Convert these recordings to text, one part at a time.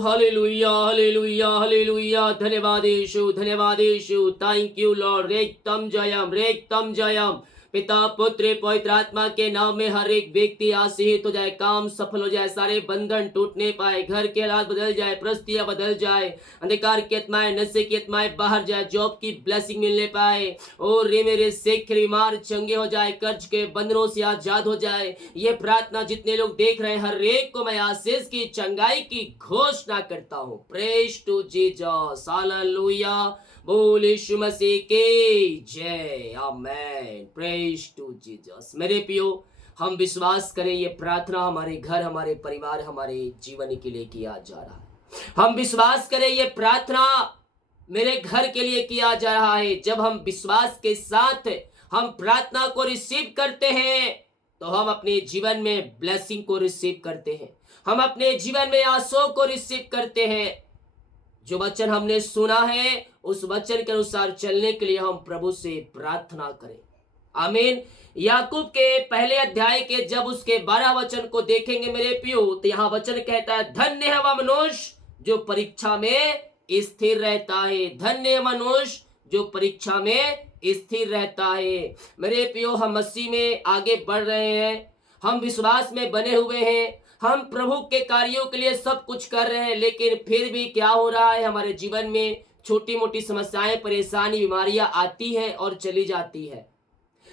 Hallelujah hallelujah hallelujah. धन्यवाद यीशु, धन्यवाद Yeshu. Thank you lord. रेक्तम जयम, रेक्तम जयम। पिता पुत्र पवित्र आत्मा के नाम में हर एक व्यक्ति आशीषित हो जाए, काम सफल हो जाए, सारे बंधन टूटने पाए, घर के हालात बदल जाए, परिस्थितियां बदल जाए, अंधकार की आत्माएं, नशे की आत्माएं बाहर जाए, जॉब की ब्लेसिंग मिलने पाए। और रे मेरे शेख बीमार चंगे हो जाए, कर्ज के बंधनों से आजाद हो जाए। ये प्रार्थना जितने लोग देख रहे हैं, हर एक को मैं आशीष की, चंगाई की घोषणा करता हूँ। Praise to Jesus, hallelujah. बोल यीशु मसीह की जय, आमेन। Praise to Jesus. मेरे पियो, हम विश्वास करें ये प्रार्थना हमारे घर, हमारे परिवार, हमारे जीवन के लिए किया जा रहा है। हम विश्वास करें ये प्रार्थना मेरे घर के लिए किया जा रहा है। जब हम विश्वास के साथ हम प्रार्थना को रिसीव करते हैं तो हम अपने जीवन में ब्लेसिंग को रिसीव करते हैं, हम अपने जीवन में आशीष को रिसीव करते हैं। जो वचन हमने सुना है उस वचन के अनुसार चलने के लिए हम प्रभु से प्रार्थना करें। आमीन। याकूब के पहले अध्याय के जब उसके 12 वचन को देखेंगे मेरे पियो, तो यहाँ वचन कहता है, धन्य है वह मनुष्य जो परीक्षा में स्थिर रहता है। धन्य है मनुष्य जो परीक्षा में स्थिर रहता है। मेरे पियो, हम मसीह में आगे बढ़ रहे हैं, हम विश्वास में बने हुए हैं, हम प्रभु के कार्यों के लिए सब कुछ कर रहे हैं, लेकिन फिर भी क्या हो रहा है, हमारे जीवन में छोटी मोटी समस्याएं, परेशानी, बीमारियां आती हैं और चली जाती है।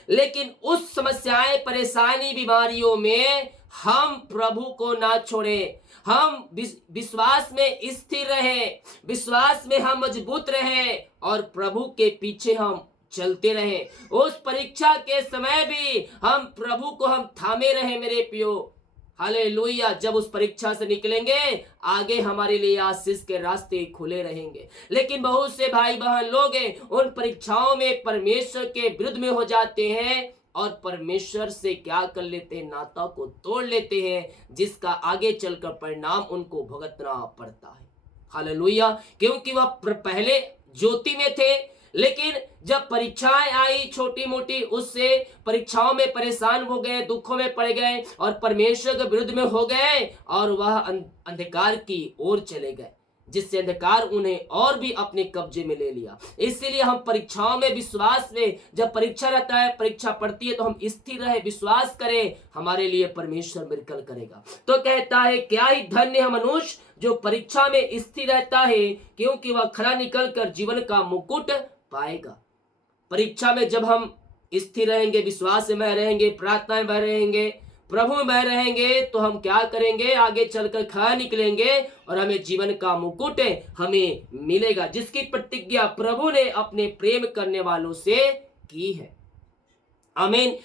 लेकिन उस समस्याएं, परेशानी, बीमारियों में हम प्रभु को ना छोड़ें, हम विश्वास में स्थिर रहें, विश्वास में हम मजबूत रहें और प्रभु के पीछे हम चलते रहें। उस परीक्षा के समय भी हम प्रभु को हम थामे रहें मेरे पियो। हालेलुया। जब उस परीक्षा से निकलेंगे, आगे हमारे लिए आशीष के रास्ते खुले रहेंगे। लेकिन बहुत से भाई बहन लोग उन परीक्षाओं में परमेश्वर के विरुद्ध में हो जाते हैं और परमेश्वर से क्या कर लेते हैं, नाता को तोड़ लेते हैं, जिसका आगे चलकर परिणाम उनको भुगतना पड़ता है। हालेलुया। क्योंकि वह पहले ज्योति में थे, लेकिन जब परीक्षाएं आई छोटी मोटी, उससे परीक्षाओं में परेशान हो गए, दुखों में पड़ गए और परमेश्वर के विरुद्ध में हो गए और वह अंधकार की ओर चले गए, जिससे अंधकार उन्हें और भी अपने कब्जे में ले लिया। इसीलिए हम परीक्षाओं में, विश्वास में, जब परीक्षा रहता है, परीक्षा पड़ती है, तो हम स्थिर रहे, विश्वास करें, हमारे लिए परमेश्वर मिराकल करेगा। तो कहता है, क्या ही धन्य है मनुष्य जो परीक्षा में स्थिर रहता है, क्योंकि वह खरा निकल कर जीवन का मुकुट पाएगा। परीक्षा में जब हम स्थिर रहेंगे, विश्वास में रहेंगे, प्रार्थना में रहेंगे, प्रभु में रहेंगे, तो हम क्या करेंगे, आगे चलकर खरा निकलेंगे और हमें जीवन का मुकुट हमें मिलेगा, जिसकी प्रतिज्ञा प्रभु ने अपने प्रेम करने वालों से की है। आमीन।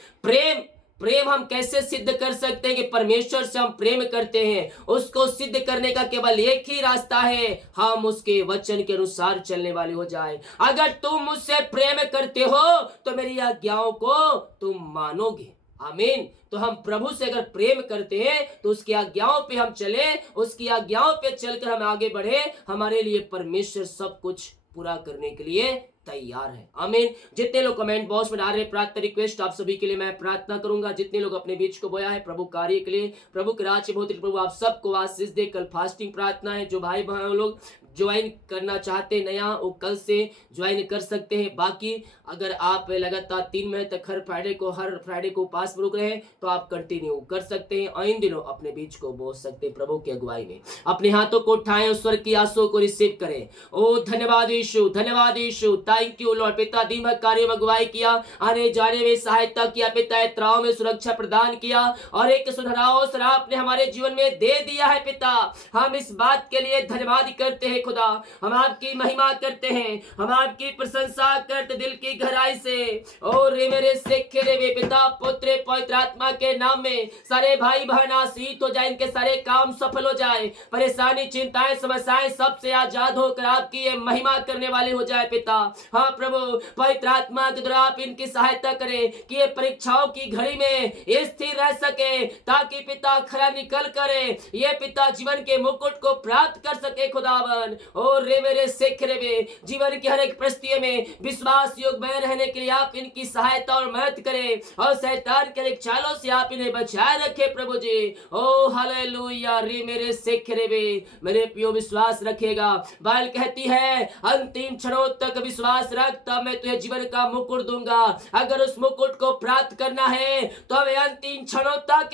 प्रेम हम कैसे सिद्ध कर सकते हैं कि परमेश्वर से हम प्रेम करते हैं? उसको सिद्ध करने का केवल एक ही रास्ता है, हम उसके वचन के अनुसार चलने वाले हो जाए। अगर तुम मुझसे प्रेम करते हो तो मेरी आज्ञाओं को तुम मानोगे। आमीन। तो हम प्रभु से अगर प्रेम करते हैं तो उसकी आज्ञाओं पे हम चले, उसकी आज्ञाओं पे चलकर हम आगे बढ़े, हमारे लिए परमेश्वर सब कुछ पूरा करने के लिए तैयार है। आमीन। जितने लोग कमेंट बॉक्स में डाल रहे प्रार्थना रिक्वेस्ट, आप सभी के लिए मैं प्रार्थना करूंगा। जितने लोग अपने बीच को बोया है प्रभु कार्य के लिए, प्रभु के राज्य बहुत, प्रभु आप सबको आशीष दे। कल फास्टिंग प्रार्थना है, जो भाई बहन लोग ज्वाइन करना चाहते हैं नया, वो कल से ज्वाइन कर सकते हैं। बाकी अगर आप लगातार 3 महीने तक हर फ्राइडे को उपास में रुक रहे हैं तो आप कंटिन्यू कर सकते हैं और इन दिनों अपने बीच को बोल सकते हैं। प्रभु की अगुवाई में अपने हाथों को उठाएं और स्वर की आशीषों को रिसीव करें। ओ धन्यवाद यीशु, धन्यवाद यीशु। Thank you Lord. पिता, दिन भर कार्य में अगुवाई किया, आने जाने में सहायता किया, पिता यात्राओं में सुरक्षा प्रदान किया और एक सुधराओ सराह आपने हमारे जीवन में दे दिया है। पिता, हम इस बात के लिए धन्यवाद करते हैं खुदा, हम आपकी महिमा करते हैं, हम आपकी प्रशंसा करते दिल की गहराई से। और मेरे सेखे रे पिता पुत्र पवित्र आत्मा के नाम में सारे भाई बहन आशीष हो जाए, इनके सारे काम सफल हो जाए, परेशानी, चिंताएं, समस्याएं सबसे आजाद होकर आपकी ये महिमा करने वाले हो जाए। पिता, हाँ प्रभु, पवित्र आत्मा के द्वारा आप इनकी सहायता करें कि ये परीक्षाओं की घड़ी में स्थिर रह सके, ताकि पिता खरा निकल करे ये पिता जीवन के मुकुट को प्राप्त कर सके खुदावन। और रे मेरे सिख रे वे, जीवन की हर एक परिस्थिति में विश्वास योग में रहने के लिए आप इनकी सहायता और मदद करें, और शैतान के एक चालों से आप इन्हें बचाए रखे प्रभु जी। ओ हालेलुया। रे मेरे सिख रे वे, मेरे प्रियो विश्वास रखेगा। बाइबल कहती है अंतिम क्षणों तक विश्वास रख, तब मैं तुझे जीवन का मुकुट दूंगा। अगर उस मुकुट को प्राप्त करना है तो हमें अंतिम क्षणों तक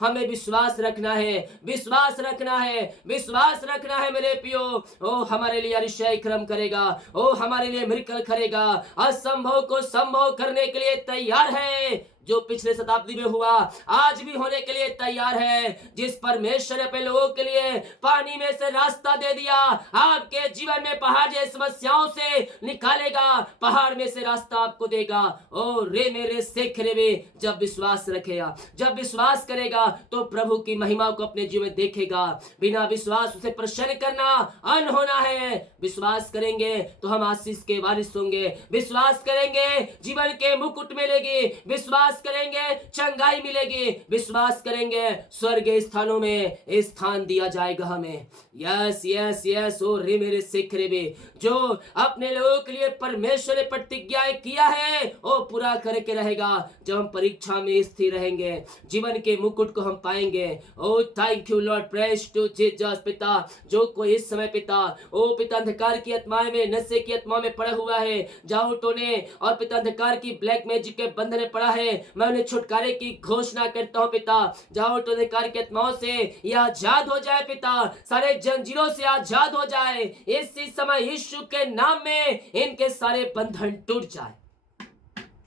हमें विश्वास रखना है, विश्वास रखना है, विश्वास रखना है मेरे प्रियो। ओ हमारे लिए अतिशय क्रम करेगा, ओ हमारे लिए मिरेकल करेगा, असंभव को संभव करने के लिए तैयार है। जो पिछले शताब्दी में हुआ आज भी होने के लिए तैयार है। जिस परमेश्वर ने अपने लोगों के लिए पानी में से रास्ता दे दिया, आपके जीवन में पहाड़ जैसी समस्याओं से निकालेगा, पहाड़ में से रास्ता आपको देगा। ओ रे मेरे सिख रे वे, जब विश्वास रखेगा, जब विश्वास करेगा तो प्रभु की महिमा को अपने जीवन में देखेगा। बिना विश्वास उसे प्रसन्न करना अनहोना है। विश्वास करेंगे तो हम आशीष के वारिस होंगे, विश्वास करेंगे जीवन के मुकुट मिलेगी, विश्वास करेंगे चंगाई मिलेगी, विश्वास करेंगे स्वर्गीय स्थानों में स्थान दिया जाएगा हमें। Yes yes yes. ओ रे मेरे सिख रे वे, जो अपने लोगों के लिए परमेश्वर ने प्रतिज्ञाएं किया है वो पूरा करके रहेगा। जब हम परीक्षा में स्थिर रहेंगे, जीवन के मुकुट को हम पाएंगे। Oh thank you Lord, praise to Jesus. पिता, जो कोई इस समय पिता, ओ पिता अंधकार की आत्माएं में, नशे की आत्मा में पड़ा हुआ है, जाओ टोने और पिता अंधकार की ब्लैक मैजिक के बंधन में पड़ा है, मैं उन्हें छुटकारे की घोषणा करता हूँ पिता। जाओ तो अंधकार की आत्माओं से ये आजाद हो जाए पिता, सारे जंजीरों से आजाद हो जाए इसी समय यीशु के नाम में, इनके सारे बंधन टूट जाए।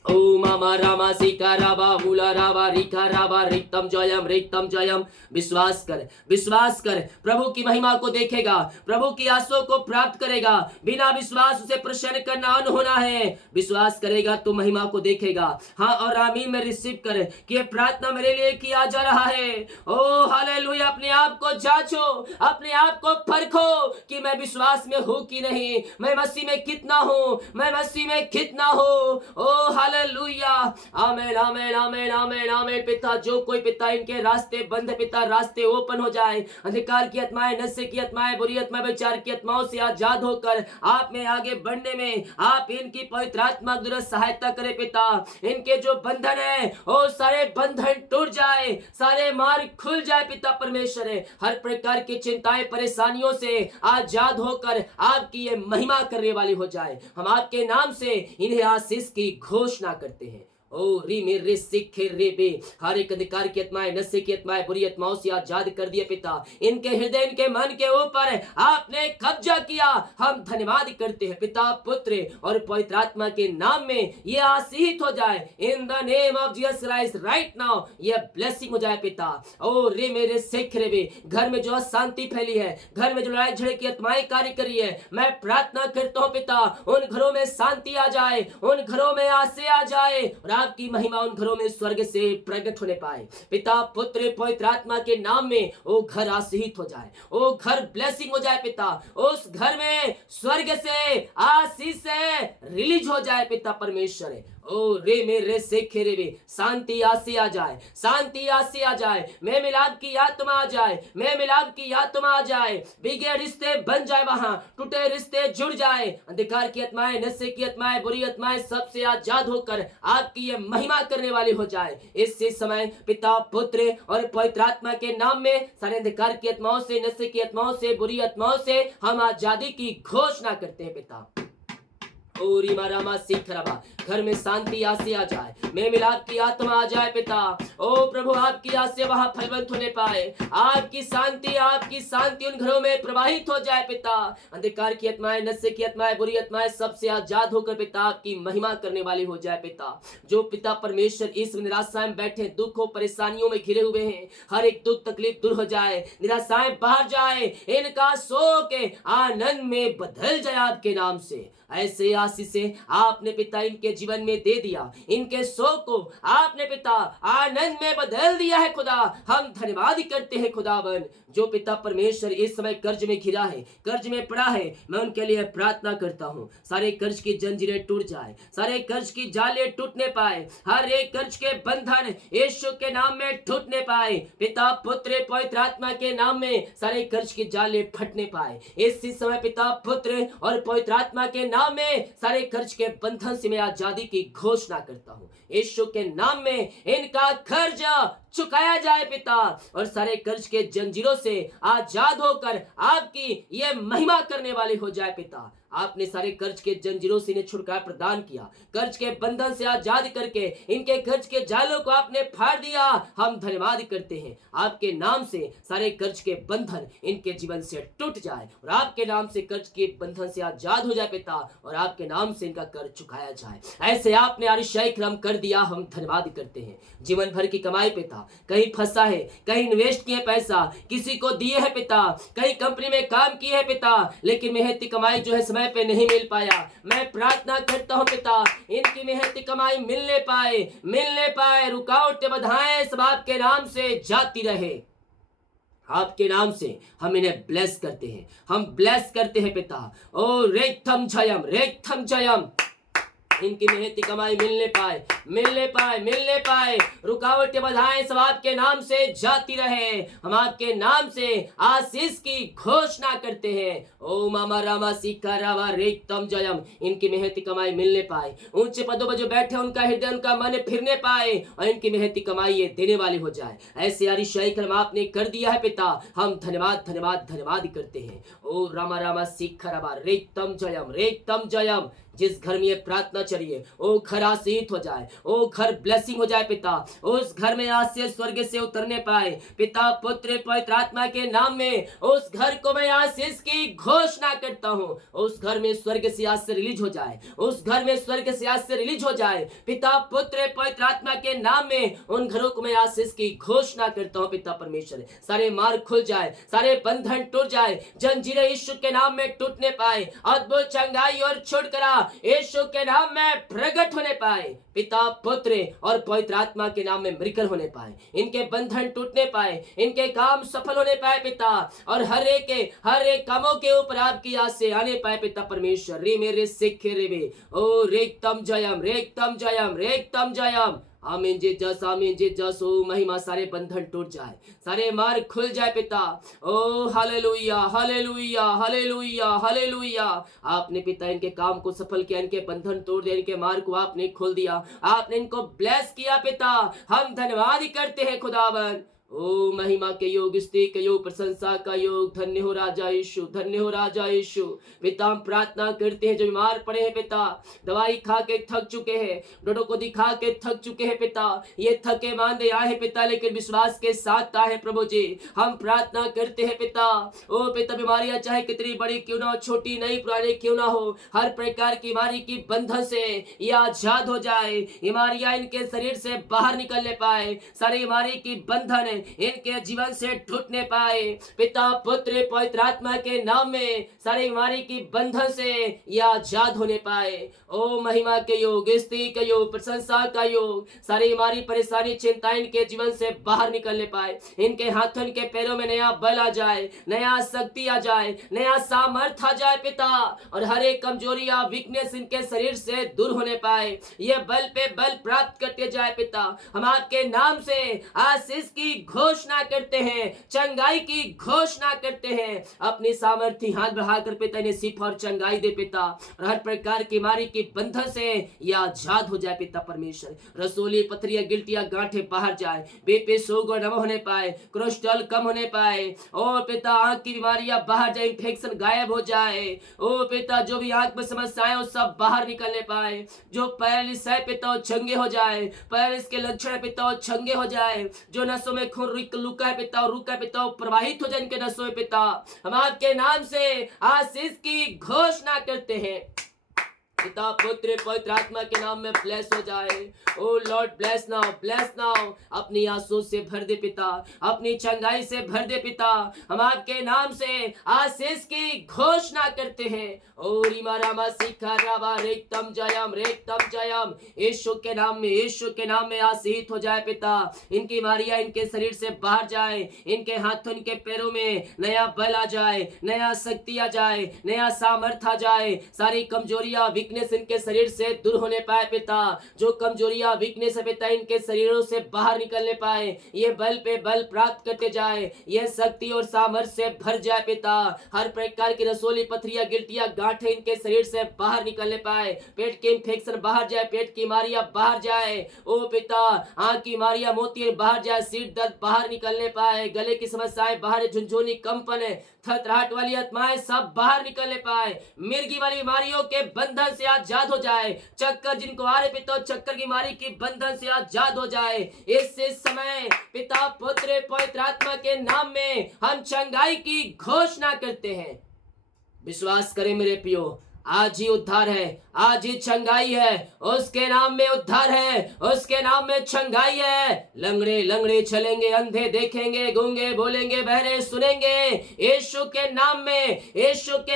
ओ मामा रामा सिका राबा मूला राबा रिका राबा रिक्तम जयम रिक्तम जयम। विश्वास कर, विश्वास कर, प्रभु की महिमा को देखेगा, प्रभु की आशों को प्राप्त करेगा। बिना विश्वास उसे प्रसन्न करना अनहोना है। विश्वास करेगा तो महिमा को देखेगा। हाँ और आमीन में रिसीव कर कि प्रार्थना मेरे लिए किया जा रहा है। ओ हालेलुया। अपने आप को जांचो, अपने आप को परखो कि मैं विश्वास में हूँ कि नहीं, मैं मसीह में कितना हूँ, मैं मसीह में कितना हूँ। ओ हालेलुया। आमेन आमेन आमेन आमेन आमेन। पिता, जो कोई पिता इनके रास्ते बंद है पिता, रास्ते ओपन हो जाए। अंधकार की आत्माएं, नशे की आत्माएं, बुरी आत्माएं, विचार की आत्माओं से आजाद होकर आप में आगे बढ़ने में आप इनकी पवित्र आत्मा द्वारा सहायता करें पिता। इनके जो बंधन है वो सारे बंधन टूट जाए, सारे मार्ग खुल जाए पिता परमेश्वर है। हर प्रकार की चिंताएं परेशानियों से आजाद होकर आपकी ये महिमा करने वाली हो जाए। हम आपके नाम से इन्हें आशीष की घोषणा करते हैं। ओ री मेरे सिख रे बे, हर एक अधिकार की आत्माएं, नशे की आत्माएं, बुरी आत्माओं से आजाद कर दिए पिता। इनके हृदय, इनके मन के ऊपर आपने कब्जा किया। हम धन्यवाद करते हैं पिता, पुत्र और पवित्र आत्मा के नाम में ये आशीष हो जाए। In the name of Jesus Christ right now ये ब्लेसिंग हो जाए पिता। ओ रे मेरे सिख रे बे, घर में जो अशांति फैली है, घर में जो लड़ाई झगड़े की आत्माएं कार्य करी है, मैं प्रार्थना करता हूँ पिता उन घरों में शांति आ जाए, उन घरों में आशा आ जाए और आपकी महिमा उन घरों में स्वर्ग से प्रकट होने पाए। पिता, पुत्र, पवित्र आत्मा के नाम में वो घर आशीष हो जाए, वो घर ब्लेसिंग हो जाए पिता। उस घर में स्वर्ग से आशीष से रिलीज हो जाए पिता परमेश्वर। ओ रे मेरे सिख रे वे, शांति आशी आ जाए, शांति आशी आ जाए। मैं मिलाप की आत्मा आ जाए, मैं मिलाप की आत्मा आ जाए। बिगड़े रिश्ते बन जाए, वहां टूटे रिश्ते जुड़ जाए। अंधकार की आत्माएं, नशे की आत्माएं, बुरी आत्माएं सबसे आजाद होकर आपकी ये महिमा करने वाली हो जाए। इसी समय पिता, पुत्र और पवित्र आत्मा के नाम में सारे अंधकार की आत्माओं से, नशे की आत्माओं से, बुरी आत्माओं से हम आजादी की घोषणा करते हैं पिता। ओरी मारामा सिखरबा, घर में शांति आशी आ जाए, मैं मिलाप की आत्मा आ जाए पिता। ओ प्रभु, आपकी आशा वहां फलवंत होने पाए, आपकी शांति उन घरों में प्रवाहित हो जाए पिता। अंधकार की आत्माएं, नशे की आत्माएं, बुरी आत्माएं सबसे आजाद होकर पिता आपकी महिमा करने वाली हो जाए पिता। जो पिता परमेश्वर इस निराशा में बैठे, दुखों परेशानियों में घिरे हुए हैं, हर एक दुख तकलीफ दूर हो जाए, निराशाएं बाहर जाए, इनका शोक आनंद में बदल जाए आपके नाम से। ऐसे आशीषें आपने पिता इनके जीवन में दे दिया, इनके शोक को आपने पिता आनंद में बदल दिया है खुदा। हम धन्यवाद करते हैं खुदावन। जो पिता परमेश्वर इस समय कर्ज में घिरा है, कर्ज में पड़ा है, मैं उनके लिए प्रार्थना करता हूँ, सारे कर्ज की जंजीरें टूट जाए, सारे कर्ज की जाले टूटने पाए, हर एक कर्ज के बंधन यीशु के नाम में टूटने पाए। पिता पुत्र पवित्र आत्मा के नाम में सारे कर्ज की जाले फटने पाए। इसी समय पिता पुत्र और पवित्र आत्मा के नाम में सारे कर्ज के बंधन से मैं आजादी की घोषणा करता हूँ। यीशु के नाम में इनका कर्ज चुकाया जाए पिता, और सारे कर्ज के जंजीरों से आजाद होकर आपकी ये महिमा करने वाले हो जाए पिता। आपने सारे कर्ज के जंजीरों से इन्हें छुटकारा प्रदान किया, कर्ज के बंधन से आजाद करके इनके कर्ज के जालों को आपने फाड़ दिया। हम धन्यवाद करते हैं आपके नाम से सारे कर्ज के बंधन इनके जीवन से टूट जाए, और आपके नाम से कर्ज के बंधन से आजाद हो जाए पिता, और आपके नाम से इनका कर्ज चुकाया जाए। ऐसे आपने आरिशाई क्रम कर दिया, हम धन्यवाद करते हैं। जीवन भर की कमाई पिता, कहीं फंसा है, कहीं इन्वेस्ट किए पैसा, किसी को दिए है पिता, कहीं कंपनी में काम किए है पिता, लेकिन मेहनती कमाई जो है समय पे नहीं मिल पाया। मैं प्रार्थना करता हूं पिता, इनकी मेहनती कमाई मिलने पाए, रुकावटें बाधाएं सब आपके नाम से जाती रहे। आपके नाम से हम इन्हें ब्लेस करते हैं, हम ब्लेस करते हैं पिता। ओ रेक्थम जयम, इनकी मेहनती कमाई मिलने पाए, रुकावटें बाधाएं सब आपके नाम से जाती रहे। हम आपके नाम से आशीष की घोषणा करते हैं। ओ मामा रामा सीखा रावा रेक्तम जयम, इनकी मेहनती कमाई मिलने पाए, ऊंचे पदों पर जो बैठे उनका हृदय उनका मन फिरने पाए, और इनकी मेहनती कमाई ये देने वाली हो जाए। ऐसे आरिशाई कर्म आपने कर दिया है पिता, हम धन्यवाद करते हैं। ओ रामा रामा सीखा रावा रेक्तम जयम, जिस घर में ये प्रार्थना चलिए वो घर आशीष हो जाए, वो घर ब्लेसिंग हो जाए पिता, उस घर में आशीष स्वर्ग से उतरने पाए पिता पुत्र पवित्र आत्मा के नाम में। उस घर को मैं आशीष की घोषणा करता हूँ, उस घर में स्वर्ग से आशीष रिलीज हो जाए, उस घर में स्वर्ग से आशीष रिलीज हो जाए पिता पुत्र पवित्र आत्मा के नाम में। उन घरों को मैं आशीष की घोषणा करता हूँ पिता परमेश्वर। सारे मार्ग खुल जाए, सारे बंधन टूट जाए, जंजीरें यीशु के नाम में टूटने पाए, अद्भुत चंगाई और छुटकारा यीशु के नाम में प्रकट होने पाए पिता पुत्र और पवित्र आत्मा के नाम में मृकर होने पाए, इनके बंधन टूटने पाए, इनके काम सफल होने पाए पिता, और हर एक कामों के ऊपर आपकी आस से आने पाए पिता परमेश्वर। रे मेरे सिख रे ओ रेक्तम जयम। आमीन जीसस ओ महिमा, सारे बंधन टूट जाए, सारे मार्ग खुल जाए पिता। ओ हालेलुया। आपने पिता इनके काम को सफल किया, इनके बंधन तोड़ दिया, इनके मार्ग को आपने खोल दिया, आपने इनको ब्लेस किया पिता। हम धन्यवाद करते हैं खुदावन। ओ महिमा के योग, स्तुति के योग, प्रशंसा का योग। धन्य हो राजा यीशु। पिता हम प्रार्थना करते हैं जो बीमार पड़े हैं पिता, दवाई खा के थक चुके हैं, डॉक्टर को दिखा के थक चुके हैं पिता, ये थके मांदे आए हैं पिता, लेकिन विश्वास के साथ आए हैं प्रभु जी। हम प्रार्थना करते हैं पिता, ओ पिता बीमारियां चाहे कितनी बड़ी क्यों ना हो, छोटी नहीं पुरानी क्यों ना हो, हर प्रकार की बीमारी की बंधन से ये आजाद हो जाए, बीमारियां इनके शरीर से बाहर निकलने पाए, सारी बीमारी की बंधन इनके जीवन से टूटने पाए पिता पुत्र पवित्र आत्मा के नाम में। सारी बीमारी की बंधन से ये आजाद होने पाए। ओ महिमा के योग, स्तुति के योग, प्रशंसा का योग, सारी बीमारी परेशानी चिंता इनके जीवन से बाहर निकलने पाए, इनके हाथों इनके पैरों में नया बल आ जाए, नया शक्ति आ जाए, नया सामर्थ आ जाए पिता, और हर एक कमजोरी या वीकनेस इनके शरीर से दूर होने पाए, ये बल पे बल प्राप्त करते जाए पिता। हम आपके नाम से आशीष की घोषणा करते हैं, चंगाई की घोषणा करते हैं। अपनी सामर्थ्य हाथ बढ़ाकर पिता इन्हें शिफा और चंगाई दे पिता, और हर प्रकार की बीमारी की बंधन से यह आजाद हो जाए पिता परमेश्वर। रसोली पथरिया गिल्टिया गांठे बाहर जाए, बीपी शुगर नम होने पाए, कोलेस्ट्रॉल कम होने पाए, और पिता आंख की बीमारियां बाहर जाए, इंफेक्शन गायब हो जाए। ओ पिता जो भी आंख में समस्याएं वो सब बाहर निकलने पाए, जो पैरालिसिस है पिता वो चंगे हो जाए, पैरालिसिस के लक्षण है पिता वो चंगे हो जाए, जो नसों में खून लुका है पिता और रुका है पिता प्रवाहित हो जाए इनके नसों में पिता। हम आपके नाम से आशीष की घोषणा करते हैं। पिता पुत्र पवित्र आत्मा के नाम में ब्लेस हो जाए। ओ लॉर्ड ब्लेस नाउ, अपनी आंसू से भर दे पिता, अपनी चंगाई से भर दे पिता। हम आपके नाम से आशीष की घोषणा करते हैं। ओ रीमा रामा सिखा रावा रेक्तम जयम, यीशु के नाम में आशीष हो जाए पिता। इनकी बीमारियां इनके शरीर से बाहर जाए, इनके हाथों इनके पैरों में नया बल आ जाए, नया शक्ति आ जाए, नया सामर्थ आ जाए। सारी कमजोरियां वीकनेस इनके शरीर से दूर होने पाए पिता। जो कमजोरियां वीकनेस है पिता इनके शरीरों से बाहर निकलने पाए, ये बल पे बल प्राप्त करते जाए, ये शक्ति और सामर्थ से भर जाए पिता। हर प्रकार की रसोली पथरियां गिल्टियां गांठें इनके शरीर से बाहर निकलने पाए, पेट के इंफेक्शन बाहर जाए, पेट की बीमारियां बाहर जाए। ओ पिता आंख की बीमारियां मोतियां बाहर जाए, सीट दर्द बाहर निकलने पाए, गले की समस्याएं बाहर, झुनझुनी कंपन थरथराहट वाली आत्माएं सब बाहर निकलने पाए, मिर्गी वाली बीमारियों के बंधन से आजाद हो जाए। चक्कर जिनको आ रहे पिता चक्कर की बीमारी की बंधन से आजाद हो जाए। इस समय पिता पुत्र पवित्र आत्मा के नाम में हम चंगाई की घोषणा करते हैं। विश्वास करें मेरे पियो, आज ही उद्धार है, आज ही चंगाई है, उसके नाम में उद्धार है, उसके नाम में चंगाई है। लंगड़े लंगड़े चलेंगे, अंधे देखेंगे, गूंगे बोलेंगे, बहरे सुनेंगे। यीशु के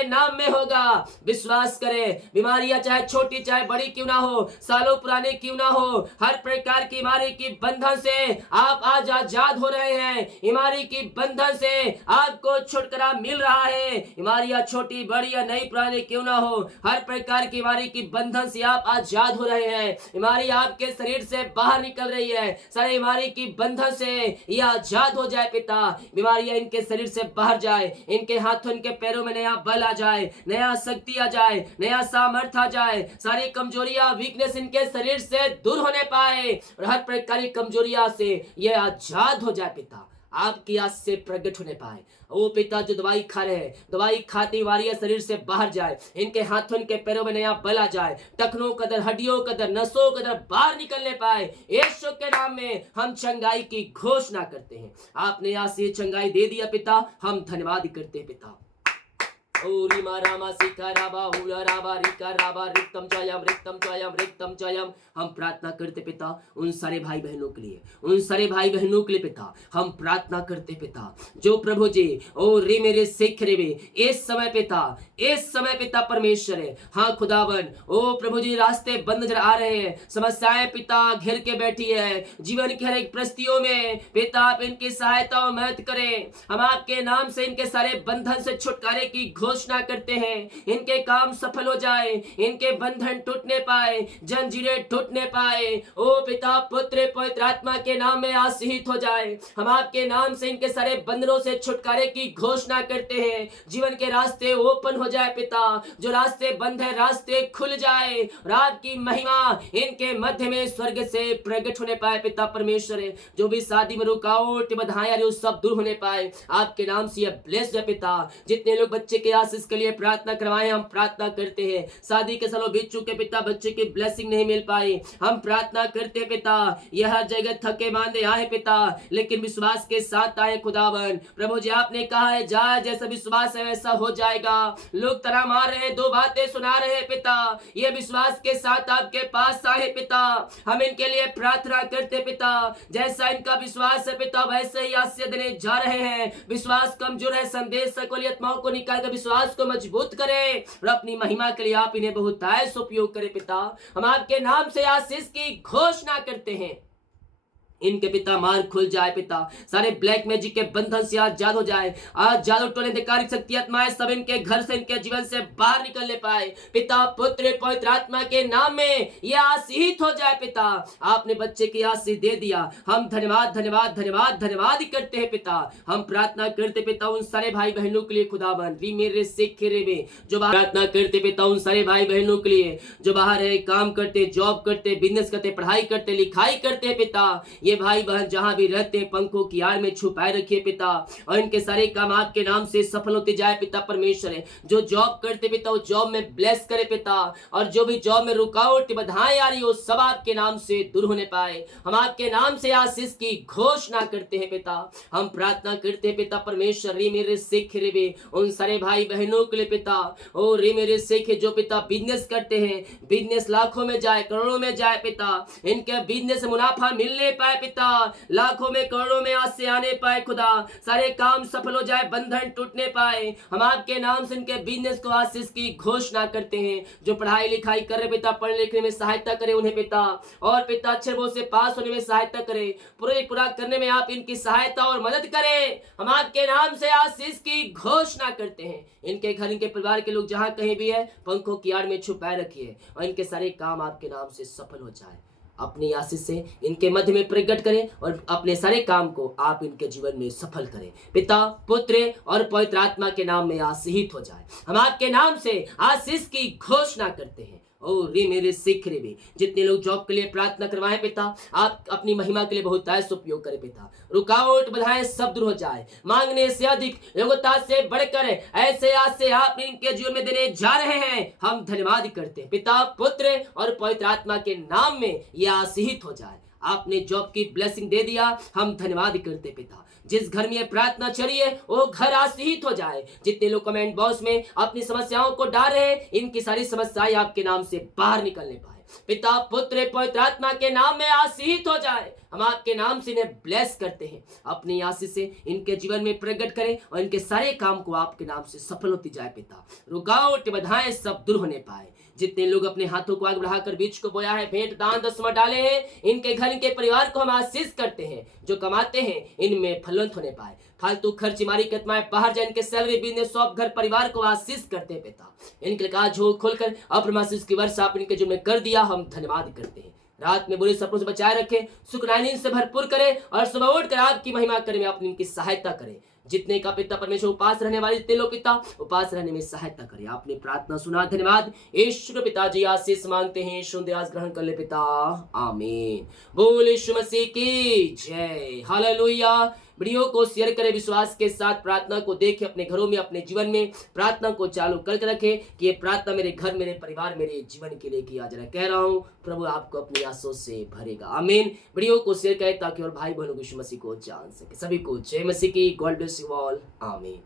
नाम में होगा। विश्वास करें, बीमारियां चाहे छोटी चाहे बड़ी क्यों ना हो, सालों पुरानी क्यों ना हो, हर प्रकार की बीमारी की बंधन से आप आज आजाद हो रहे हैं। बीमारी की बंधन से आपको छुटकारा मिल रहा है। बीमारियां छोटी बड़ी या नई पुरानी क्यों ना हो, हर प्रकार की बीमारी की बंधन से आप आजाद हो रहे हैं। बीमारी आपके शरीर से बाहर निकल रही है, सारी बीमारी की बंधन से ये आजाद हो जाए पिता। बीमारियां इनके शरीर से बाहर जाए, इनके हाथों इनके पैरों में नया बल आ जाए, नया शक्ति आ जाए, नया सामर्थ्य आ जाए। सारी कमजोरियां वीकनेस इनके शरीर से दूर होने पाए और हर प्रकार की कमजोरियां से ये आजाद हो जाए पिता, आपकी आज से प्रकट होने पाए। ओ पिता जो दवाई खा रहे हैं, दवाई खाती वारिया शरीर से बाहर जाए, इनके हाथों इनके पैरों में नया बल आ जाए, टखनों का दर, हड्डियों का दर, नसों का दर बाहर निकलने पाए। यीशु के नाम में हम चंगाई की घोषणा करते हैं। आपने आज से चंगाई दे दिया पिता, हम धन्यवाद करते हैं पिता। ओरी मारामा सिका राबा हुला राबा रिका राबा रिक्तम जयम। हम प्रार्थना करते पिता उन सारे भाई बहनों के लिए, उन सारे भाई बहनों के लिए पिता हम प्रार्थना करते पिता, जो प्रभु जी ओ रे मेरे सिख रे इस समय पिता परमेश्वर है। हाँ खुदावन ओ प्रभु जी रास्ते बंद नजर आ रहे हैं, समस्याएं पिता घेर के बैठी है जीवन के हर एक परिस्थितियों में पिता, आप इनकी सहायता और मदद करें। हम आपके नाम से इनके सारे बंधन से छुटकारे की घोषणा करते हैं। इनके काम सफल हो जाए, इनके बंधन टूटने पाए, जंजीरें टूटने पाए। ओ पिता पुत्र पवित्र आत्मा के नाम में आशीष हो जाए। हम आपके नाम से इनके सारे बंधनों से छुटकारे की घोषणा करते हैं। जीवन के रास्ते ओपन हो जाए पिता, जो रास्ते बंद है रास्ते खुल जाए और आपकी महिमा इनके मध्य में स्वर्ग से प्रकट होने पाए पिता परमेश्वर। जो भी शादी में रुकावट बधाई सब दूर होने पाए आपके नाम से यह ब्लेस्ड है पिता। जितने लोग बच्चे के आशीष के लिए प्रार्थना करवाएं, हम प्रार्थना करते हैं। शादी के सालों बीत चुके पिता, बच्चे की ब्लेसिंग नहीं मिल पाई, हम प्रार्थना करते पिता। यह हर जगह थके मांदे आए पिता, लेकिन विश्वास के साथ आए खुदावन। प्रभु जी आपने कहा है जा जैसा विश्वास है वैसा हो जाएगा। लोग तना मार रहे, दो बातें सुना रहे पिता, ये विश्वास के साथ आपके पास आए पिता। हम इनके लिए प्रार्थना करते पिता, जैसा इनका विश्वास है पिता वैसे ही आशीष देने जा रहे हैं। विश्वास कमजोर है, संदेश सकल आत्माओं को निकाल कर विश्वास को मजबूत करे और अपनी महिमा के लिए आप इन्हें बहुतायत से उपयोग करें पिता। हम आपके नाम से आशीष की घोषणा करते हैं। इनके पिता मार खुल जाए पिता, सारे ब्लैक मैजिक के बंधन से आजाद हो जाए। आज जादू टोने अधिकारिक शक्ति आत्माएं सब इनके घर से इनके जीवन से बाहर निकलने पाए पिता पुत्र पवित्र आत्मा के नाम में यह आशीष हो जाए पिता। आपने बच्चे की आशीष दे दिया, हम धन्यवाद धन्यवाद धन्यवाद धन्यवाद करते हैं पिता। हम प्रार्थना करते पिता उन सारे भाई बहनों के लिए खुदावन री मेरे सिख रे में जो प्रार्थना करते पिता उन सारे भाई बहनों के लिए जो बाहर है, काम करते, जॉब करते, बिजनेस करते, पढ़ाई करते, लिखाई करते पिता। ये भाई बहन जहां भी रहते हैं पंखों की आड़ में छुपाए रखिए पिता, और इनके सारे काम आपके नाम से सफल होते जाए पिता परमेश्वर है। जो जॉब करते पिता, वो जॉब में ब्लेस करे पिता, और जो भी जॉब में रुकावट बाधाएं आ रही हो सब आपके नाम से दूर होने पाए। हम आपके नाम से आशीष की घोषणा करते हैं पिता। हम प्रार्थना करते हैं पिता परमेश्वर, री मेरे सिख रे उन सारे भाई बहनों के लिए पिता, ओ रे मेरे सिख जो पिता बिजनेस करते हैं, बिजनेस लाखों में जाए, करोड़ों में जाए पिता, इनके बिजनेस से मुनाफा मिलने पाए पिता, लाखों में करोड़ों में आज से आने पाए खुदा, सारे काम सफल हो जाए, बंधन टूटने पाए। हम आपके नाम से इनके बिजनेस को आशीष की घोषणा करते हैं। जो पढ़ाई लिखाई कर रहे पिता, पढ़ने लिखने में सहायता करे उन्हें पिता, और पिता अच्छे वो से पास होने में सहायता करे, पूरा करने में आप इनकी सहायता और मदद करें। हम आपके नाम से आशीष की घोषणा करते हैं। इनके घर, इनके परिवार के लोग जहां कहीं भी है पंखों की आड़ में छुपाए रखिए, और इनके सारे काम आपके नाम से सफल हो जाए। अपनी आशीष से इनके मध्य में प्रकट करें, और अपने सारे काम को आप इनके जीवन में सफल करें। पिता, पुत्र और पवित्र आत्मा के नाम में आशीषित हो जाए। हम आपके नाम से आशीष की घोषणा करते हैं। ओ रे मेरे सिख रे भी, जितने लोग जॉब के लिए प्रार्थना करवाए पिता, आप अपनी महिमा के लिए बहुत ऐसा उपयोग करें पिता। रुकावट बाधाएं सब दूर हो जाए, मांगने से अधिक, योग्यता से बढ़कर ऐसे आज से आप इनके जीवन में देने जा रहे हैं। हम धन्यवाद करते हैं पिता, पुत्र और पवित्र आत्मा के नाम में यह आशीषित हो जाए। आपने जॉब की ब्लेसिंग दे दिया, हम धन्यवाद करते पिता। जिस घर में ये प्रार्थना चली है वो घर आशीषित हो जाए। जितने लोग कमेंट बॉक्स में अपनी समस्याओं को डाल रहे हैं, इनकी सारी समस्याएं आपके नाम से बाहर निकलने पाए। पिता, पुत्र, पवित्र आत्मा के नाम में आशीषित हो जाए। हम आपके नाम से इन्हें ब्लेस करते हैं। अपनी आशीष से इनके जीवन में प्रकट करें, और इनके सारे काम को आपके नाम से सफल होती जाए पिता। रुकावट बाधाएं सब दूर होने पाए। जितने लोग अपने हाथों को आगे बढ़ाकर बीज को बोया है, भेंट दान दसवां डाले हैं, इनके घर, इनके परिवार को हम आशीष करते हैं। जो कमाते हैं इनमें फलवंत होने पाए। फालतू खर्चीमारी की आत्माएं बाहर जाए, इनके सैलरी, बिजनेस, शॉप, घर, परिवार को आशीष करते हैं पिता। इनके लिए आज झोल खोलकर अपने आशीष की वर्षा आप इनके जीवन में कर दिया, हम धन्यवाद करते हैं। रात में बुरे सपनों से बचाए रखें, सुख नींद से भरपूर करें, और सुबह उठकर आपकी महिमा करें, आप इनकी सहायता करें। जितने का पिता परमेश्वर उपास रहने वाले, जितने लोग पिता उपास रहने में सहायता करें। आपने प्रार्थना सुना, धन्यवाद। यीशु पिताजी आशीष मांगते हैं, यीशु आस ग्रहण कर ले पिता, आमीन। बोल यीशु मसीह की जय, हालेलुया। वीडियो को शेयर करें, विश्वास के साथ प्रार्थना को देखें, अपने घरों में, अपने जीवन में प्रार्थना को चालू करके रखें कि ये प्रार्थना मेरे घर, मेरे परिवार, मेरे जीवन के लिए किया जा रहा है। कह रहा हूँ प्रभु आपको अपनी आशीषों से भरेगा, आमीन। वीडियो को शेयर करें ताकि और भाई बहनों यीशु मसीह को जान सके। सभी को जय मसीह की, गॉड ब्लेस यू ऑल, आमीन।